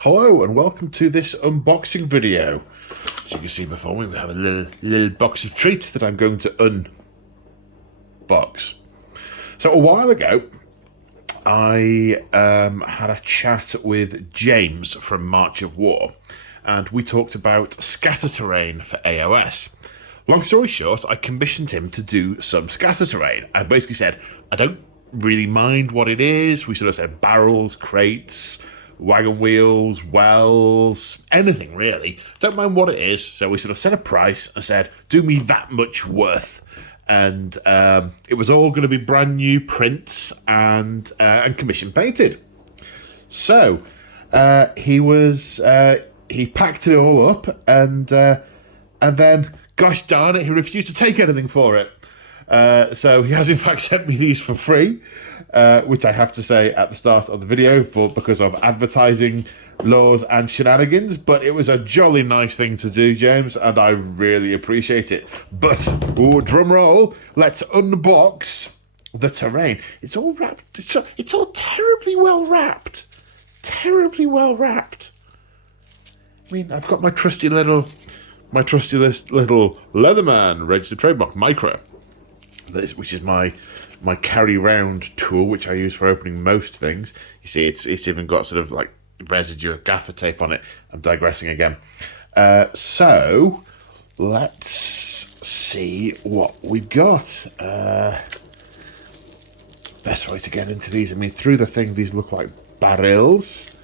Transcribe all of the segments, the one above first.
Hello and welcome to this unboxing video. As you can see before me, we have a little box of treats that I'm going to unbox. So a while ago, I had a chat with James from March of War, and we talked about scatter terrain for AOS. Long story short, I commissioned him to do some scatter terrain. I basically said, I don't really mind what it is. We sort of said barrels, crates, wagon wheels, wells, anything really. Don't mind what it is. So we sort of set a price and said, do me that much worth. And it was all going to be brand new prints and commission painted. So he packed it all up and then, gosh darn it, he refused to take anything for it. So he has in fact sent me these for free, which I have to say at the start of the video because of advertising laws and shenanigans, but it was a jolly nice thing to do, James, and I really appreciate it. But, drum roll, let's unbox the terrain. It's all wrapped, it's all terribly well wrapped. Terribly well wrapped. I mean, I've got my trusty little Leatherman registered trademark micro, which is my carry round tool, which I use for opening most things. You see, it's even got sort of like residue of gaffer tape on it. I'm digressing again. So let's see what we've got. Best way to get into these, I mean, through the thing, these look like barrels.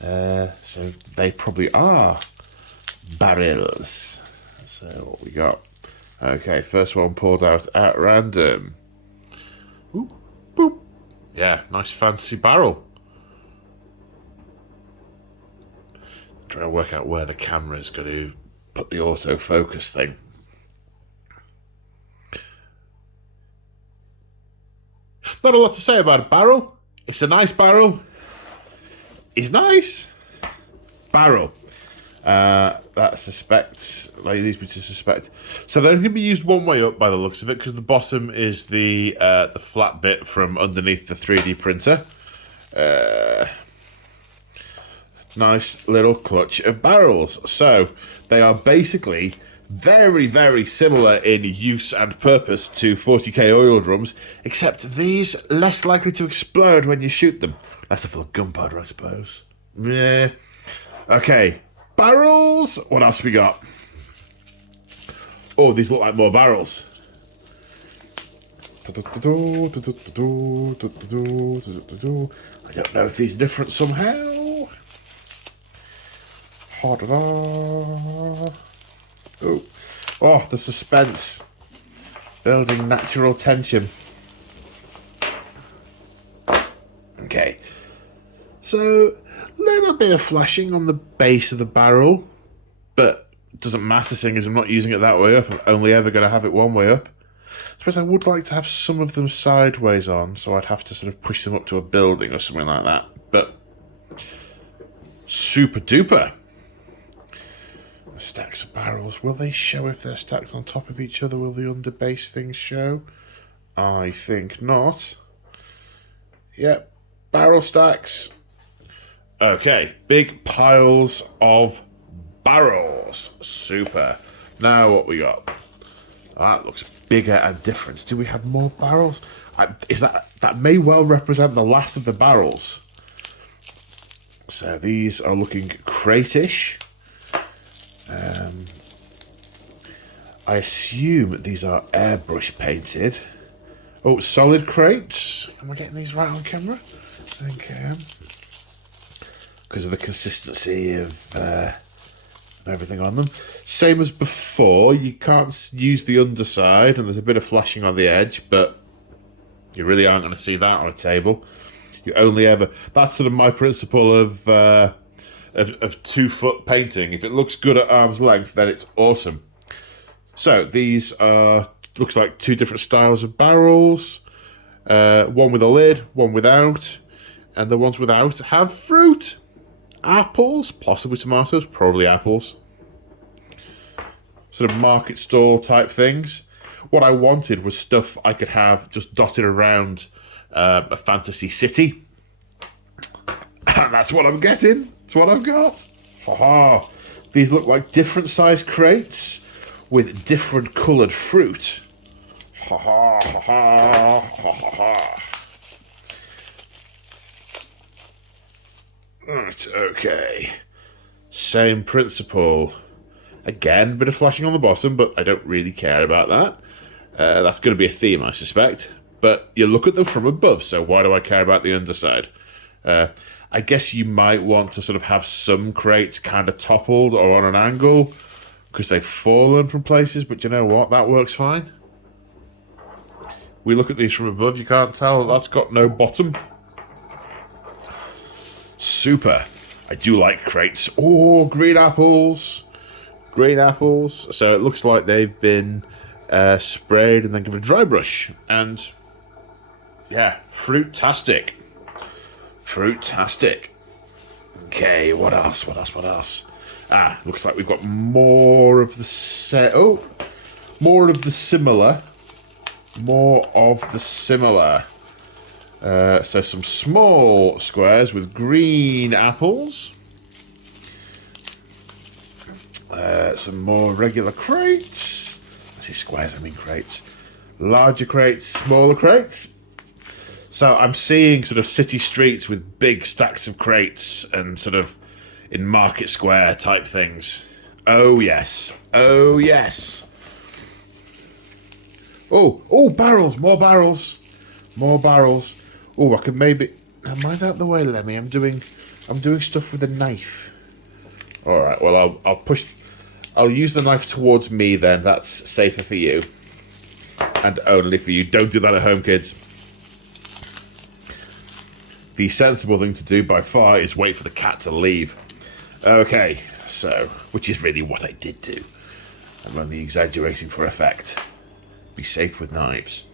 So they probably are barrels. So what we got? Okay, first one pulled out at random. Ooh, boop. Yeah, nice fancy barrel. I'm trying to work out where the camera's going to put the autofocus thing. Not a lot to say about a barrel. It's a nice barrel. It's nice. Barrel. That suspects, like leads me to suspect. So they're going to be used one way up by the looks of it, because the bottom is the flat bit from underneath the 3D printer. Nice little clutch of barrels. So they are basically very, very similar in use and purpose to 40k oil drums, except these less likely to explode when you shoot them. Less full of gunpowder, I suppose. Yeah. Okay. Barrels. What else we got? Oh, these look like more barrels. I don't know if these are different somehow. Oh, the suspense. Building natural tension. Okay. So, a little bit of flashing on the base of the barrel, but it doesn't matter seeing as I'm not using it that way up. I'm only ever going to have it one way up. I suppose I would like to have some of them sideways on, so I'd have to sort of push them up to a building or something like that. But super duper. Stacks of barrels. Will they show if they're stacked on top of each other? Will the underbase things show? I think not. Yep. Barrel stacks. Okay, big piles of barrels. Super. Now what we got? Oh, that looks bigger and different. Do we have more barrels? That may well represent the last of the barrels. So these are looking crate-ish. I assume these are airbrush painted. Oh, solid crates. Am I getting these right on camera? I think I am. Because of the consistency of everything on them. Same as before, you can't use the underside, and there's a bit of flashing on the edge, but you really aren't going to see that on a table. You only ever... That's sort of my principle of 2 foot painting. If it looks good at arm's length, then it's awesome. So these are... Looks like 2 different styles of barrels. One with a lid, one without. And the ones without have fruit. Apples, possibly tomatoes, probably apples. Sort of market stall type things. What I wanted was stuff I could have just dotted around a fantasy city. And that's what I'm getting. That's what I've got. Haha. These look like different sized crates with different coloured fruit. Ha ha ha ha ha ha ha. Right, okay. Same principle. Again, a bit of flashing on the bottom, but I don't really care about that. That's going to be a theme, I suspect. But you look at them from above, so why do I care about the underside? I guess you might want to sort of have some crates kind of toppled or on an angle because they've fallen from places, but you know what? That works fine. We look at these from above, you can't tell that's got no bottom. Super. I do like crates. Oh, green apples. Green apples. So it looks like they've been sprayed and then given a dry brush. And yeah, fruit-tastic. Fruit-tastic. Okay, what else? What else? What else? Ah, looks like we've got more of the more of the similar. More of the similar. So some small squares with green apples. Some more regular crates. I say squares, I mean crates. Larger crates, smaller crates. So I'm seeing sort of city streets with big stacks of crates and sort of in market square type things. Oh yes. Oh yes. Oh, barrels, more barrels. More barrels. Oh, I could maybe... Now, mine's out the way, Lemmy. I'm doing stuff with a knife. All right. Well, I'll use the knife towards me then. That's safer for you, and only for you. Don't do that at home, kids. The sensible thing to do by far is wait for the cat to leave. Okay. So, which is really what I did do. I'm only exaggerating for effect. Be safe with knives.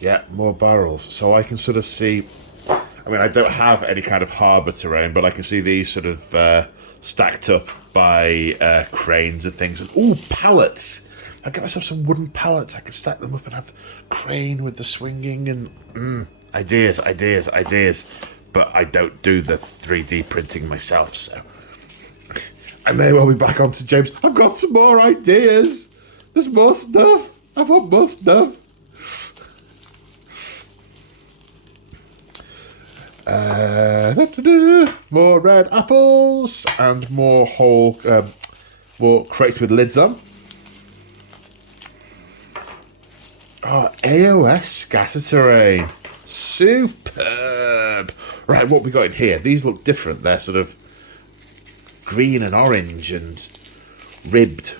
Yeah, more barrels. So I can sort of see... I mean, I don't have any kind of harbour terrain, but I can see these sort of stacked up by cranes and things. And, ooh, pallets! I get myself some wooden pallets. I can stack them up and have crane with the swinging and... ideas. But I don't do the 3D printing myself, so... I may well be back onto James. I've got some more ideas! There's more stuff! I want more stuff! More red apples and more more crates with lids on. Oh, AOS scatter terrain, superb. Right, what we got in here? These look different. They're sort of green and orange and ribbed.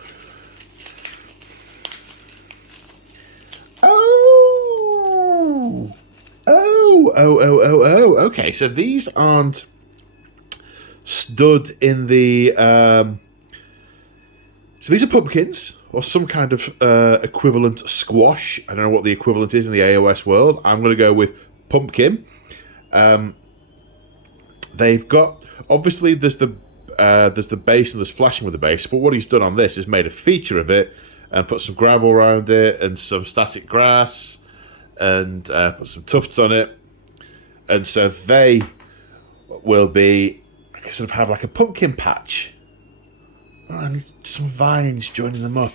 Oh, okay, so these aren't stood in the... So these are pumpkins, or some kind of equivalent squash. I don't know what the equivalent is in the AOS world. I'm going to go with pumpkin. They've got... Obviously, there's the base and there's flashing with the base, but what he's done on this is made a feature of it and put some gravel around it and some static grass and put some tufts on it. And so they will be, sort of have like a pumpkin patch. And some vines joining them up.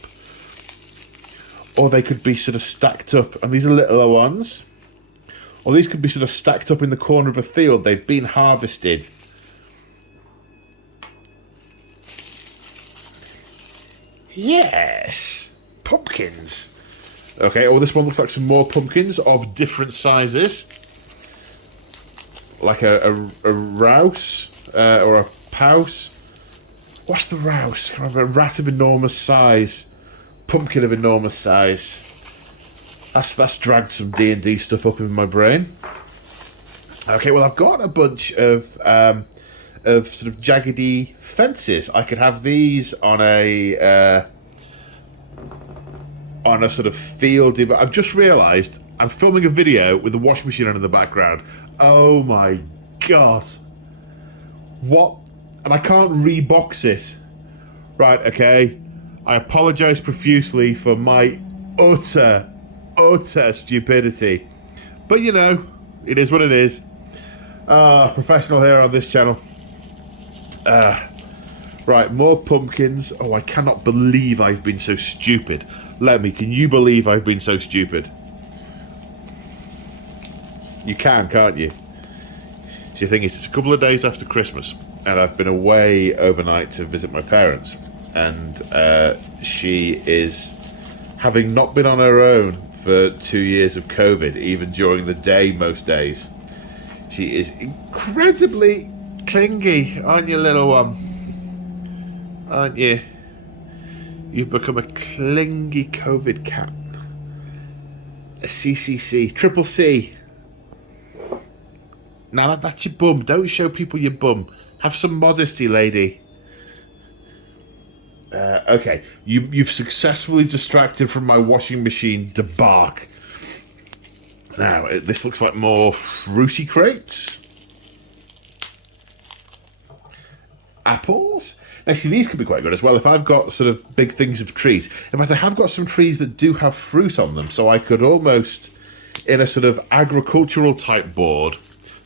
Or they could be sort of stacked up. And these are littler ones. Or these could be sort of stacked up in the corner of a field. They've been harvested. Yes! Pumpkins. Okay, oh, this one looks like some more pumpkins of different sizes. Like a rouse or a pouse. What's the rouse? Kind of a rat of enormous size. Pumpkin of enormous size. That's dragged some D&D stuff up in my brain. Okay, well, I've got a bunch of sort of jaggedy fences. I could have these on a sort of fieldy, but I've just realised I'm filming a video with the washing machine on in the background. Oh my god. What? And I can't rebox it. Right, okay. I apologise profusely for my utter stupidity. But you know, it is what it is. Professional here on this channel. Right, more pumpkins. Oh, I cannot believe I've been so stupid. Lemmy, can you believe I've been so stupid? You can, can't you? See, the thing is, it's a couple of days after Christmas, and I've been away overnight to visit my parents, and she is, having not been on her own for 2 years of COVID, even during the day most days, she is incredibly clingy, aren't you, little one? Aren't you? You've become a clingy COVID cat. A CCC, triple C. Now that's your bum. Don't show people your bum. Have some modesty, lady. Okay, you've successfully distracted from my washing machine debacle. Now, this looks like more fruity crates. Apples. Now, see, these could be quite good as well if I've got sort of big things of trees. In fact, I have got some trees that do have fruit on them, so I could almost, in a sort of agricultural type board,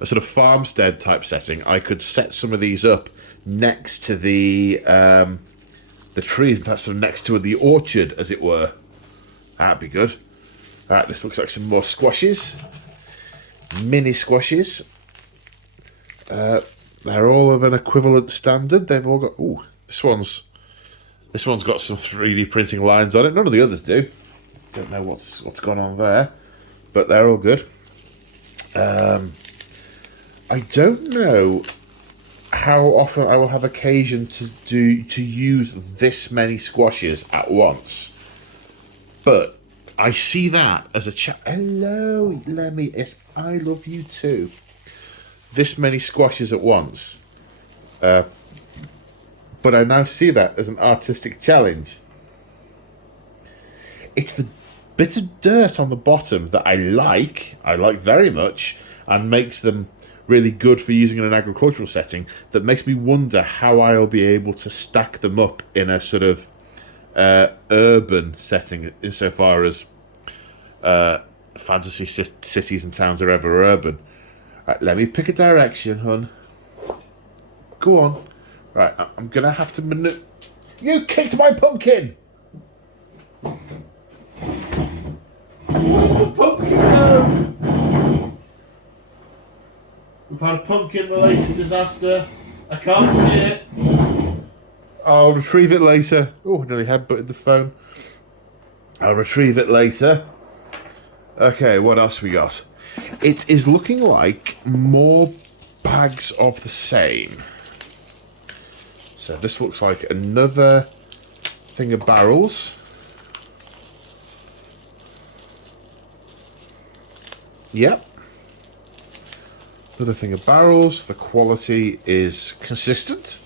a sort of farmstead type setting, I could set some of these up next to the trees, in fact, sort of next to the orchard, as it were. That'd be good. Right, this looks like some more squashes. Mini squashes. They're all of an equivalent standard. They've all got... Ooh, this one's got some 3D printing lines on it. None of the others do. Don't know what's gone on there, but they're all good. I don't know how often I will have occasion to use this many squashes at once, but I see that as a Hello, Lemmy. Yes, I love you too. This many squashes at once, but I now see that as an artistic challenge. It's the bit of dirt on the bottom that I like very much, and makes them really good for using in an agricultural setting, that makes me wonder how I'll be able to stack them up in a sort of urban setting, insofar as fantasy cities and towns are ever urban. Right, let me pick a direction, hun. Go on. Right, I'm going to have to You kicked my pumpkin! The pumpkin go! We've had a pumpkin-related disaster. I can't see it. I'll retrieve it later. Oh, nearly headbutted the phone. I'll retrieve it later. Okay, what else we got? It is looking like more bags of the same. So this looks like another thing of barrels. Yep. Another thing of barrels. The quality is consistent.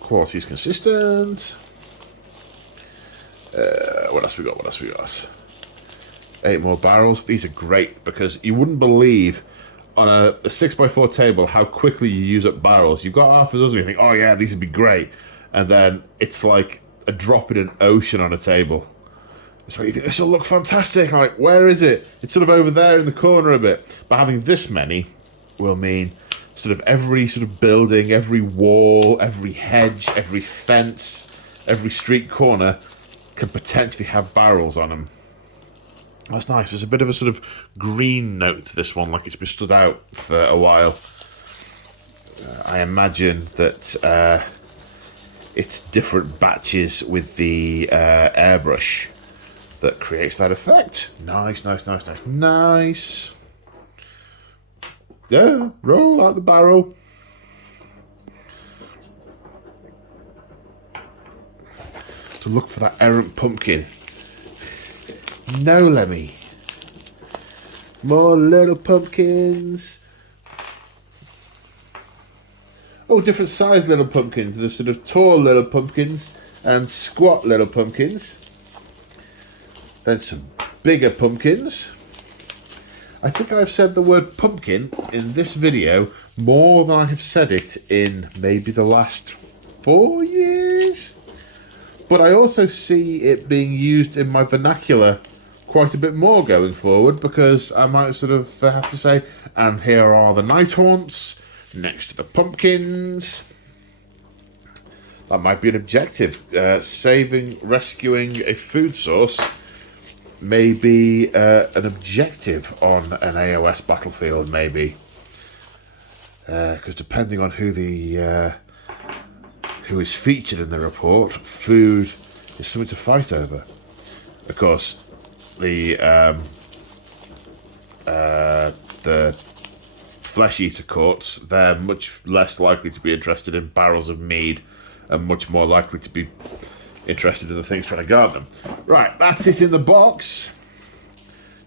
Quality is consistent. What else we got? 8 more barrels. These are great because you wouldn't believe on a 6x4 table how quickly you use up barrels. You've got half a dozen, you think, oh yeah, these would be great. And then it's like a drop in an ocean on a table. So you think, this will look fantastic. I'm like, where is it? It's sort of over there in the corner a bit. But having this many will mean sort of every sort of building, every wall, every hedge, every fence, every street corner can potentially have barrels on them. That's nice. There's a bit of a sort of green note to this one, like it's been stood out for a while. I imagine that it's different batches with the airbrush that creates that effect. Nice. Yeah, roll out the barrel. To look for that errant pumpkin. No, Lemmy. More little pumpkins. Oh, different sized little pumpkins. There's sort of tall little pumpkins and squat little pumpkins. Then some bigger pumpkins. I think I've said the word pumpkin in this video more than I have said it in maybe the last 4 years. But I also see it being used in my vernacular quite a bit more going forward, because I might sort of have to say, and here are the Nighthorns next to the pumpkins. That might be an objective. Rescuing a food source may be an objective on an AOS battlefield, maybe. Because depending on who is featured in the report, food is something to fight over. Of course, the flesh eater courts, they're much less likely to be interested in barrels of mead and much more likely to be interested in the things trying to guard them. Right, that's it in the box.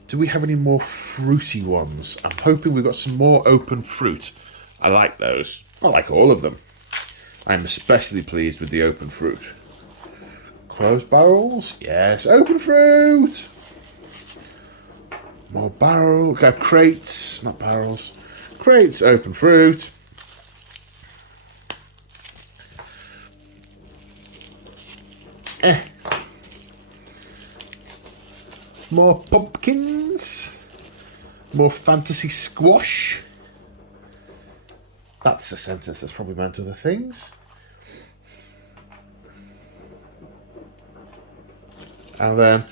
Do we have any more fruity ones? I'm hoping we've got some more open fruit. I like those. I like all of them. I'm especially pleased with the open fruit. Closed barrels? Yes, open fruit! More barrel. Okay, crates, not barrels. Crates, open fruit. More pumpkins. More fantasy squash. That's a sentence that's probably meant other things. And then,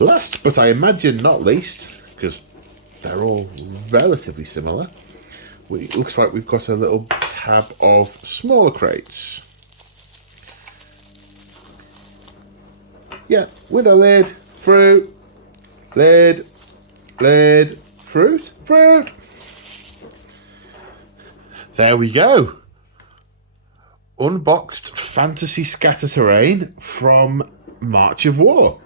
last but I imagine not least, because they're all relatively similar, it looks like we've got a little tab of smaller crates. Yeah, with a lid, fruit, lid, fruit. There we go. Unboxed fantasy scatter terrain from March of War.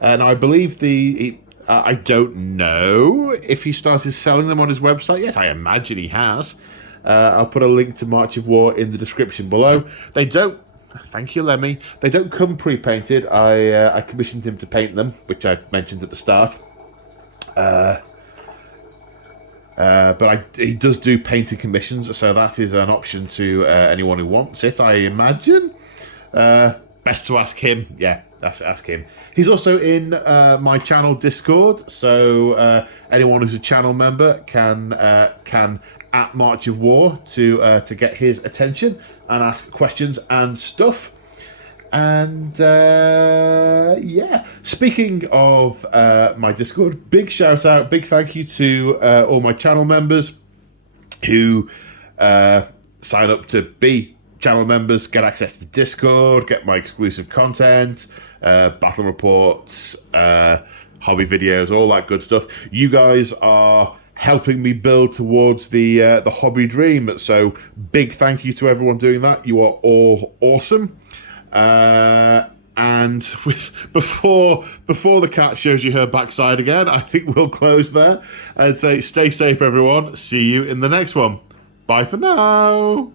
And I believe I don't know if he started selling them on his website yet. I imagine he has. I'll put a link to March of War in the description below. They don't, thank you Lemmy, they don't come pre-painted. I commissioned him to paint them, which I mentioned at the start. But he does do painting commissions, so that is an option to anyone who wants it, I imagine. Best to ask him. Yeah, ask him. He's also in my channel Discord, so anyone who's a channel member can at March of War to get his attention and ask questions and stuff. And yeah, speaking of my Discord, big shout out, big thank you to all my channel members who sign up to be channel members, get access to Discord, get my exclusive content, battle reports, hobby videos, all that good stuff. You guys are helping me build towards the hobby dream, so big thank you to everyone doing that. You are all awesome. And before the cat shows you her backside again, I think we'll close there and say stay safe everyone. See you in the next one. Bye for now.